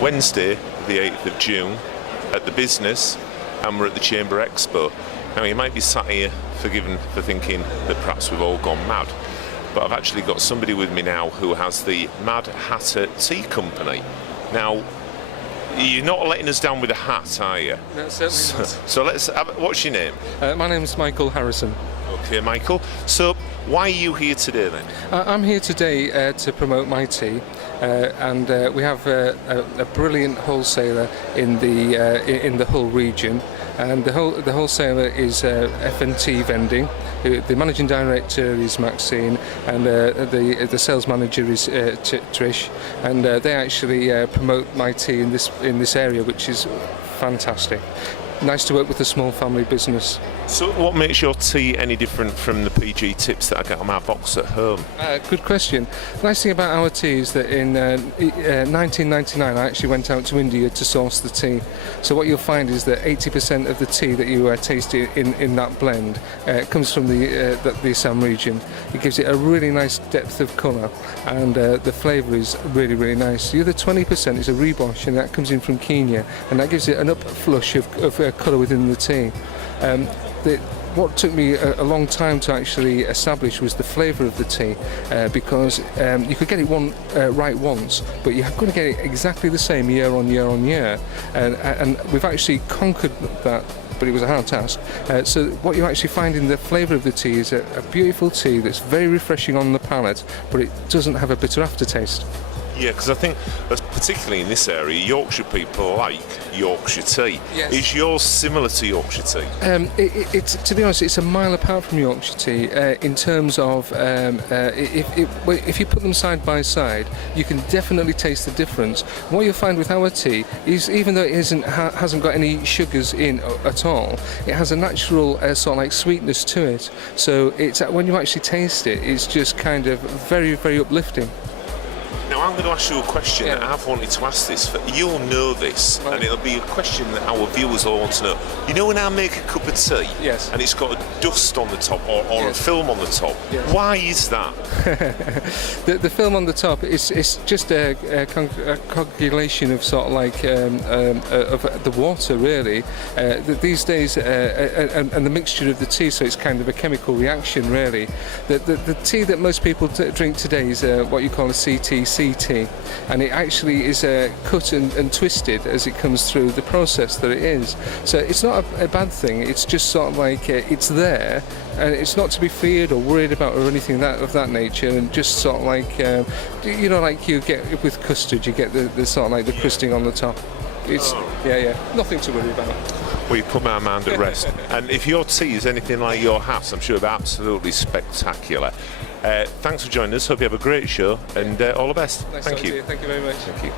Wednesday, the 8th of June, at the business, and we're at the Chamber Expo. Now, you might be sat here forgiven for thinking that perhaps we've all gone mad, but I've actually got somebody with me now who has the Mad Hatter Tea Company. Now, you're not letting us down with a hat, are you? No, certainly not. So let's have, what's your name? My name's Michael Harrison. Okay, Michael. So why are you here today then? I'm here today to promote my tea, and we have a brilliant wholesaler in the Hull region, and the wholesaler is F&T Vending. The managing director is Maxine, and the sales manager is Trish, and they actually promote my tea in this area, which is fantastic. Nice to work with a small family business. So what makes your tea any different from the PG tips that I get on my box at home? Good question. The nice thing about our tea is that in 1999 I actually went out to India to source the tea. So what you'll find is that 80% of the tea that you taste in that blend comes from the Assam region. It gives it a really nice depth of colour, and the flavour is really, really nice. The other 20% is a rebosh, and that comes in from Kenya, and that gives it an upflush of colour within the tea. What took me a long time to actually establish was the flavour of the tea, because you could get it right once, but you're going to get it exactly the same year on year on year, and we've actually conquered that, but it was a hard task. So what you actually find in the flavour of the tea is a beautiful tea that's very refreshing on the palate, but it doesn't have a bitter aftertaste. Yeah, because I think, particularly in this area, Yorkshire people like Yorkshire tea. Yes. Is yours similar to Yorkshire tea? It's, to be honest, it's a mile apart from Yorkshire tea in terms of if you put them side by side, you can definitely taste the difference. What you'll find with our tea is, even though it hasn't got any sugars in at all, it has a natural sort of like sweetness to it. So it's when you actually taste it, it's just kind of very, very uplifting. Now, I'm going to ask you a question that I've wanted to ask this. You'll know this, right, and it'll be a question that our viewers all want to know. You know when I make a cup of tea, yes, and it's got a dust on the top or yes, a film on the top, yes, why is that? the film on the top is just a coagulation of sort of like of the water, really. These days, and the mixture of the tea, so it's kind of a chemical reaction, really. The tea that most people drink today is what you call a CTC tea, and it actually is cut and twisted as it comes through the process that it is. So it's not a bad thing, it's just sort of like it's there, and it's not to be feared or worried about or anything of that nature, and just sort of like like you get with custard, you get the sort of like the crusting on the top. It's nothing to worry about. Well, you put my mind at rest. And if your tea is anything like your hats, I'm sure it'll be absolutely spectacular. Thanks for joining us. Hope you have a great show, and all the best. Nice Thank you. Thank you very much. Thank you.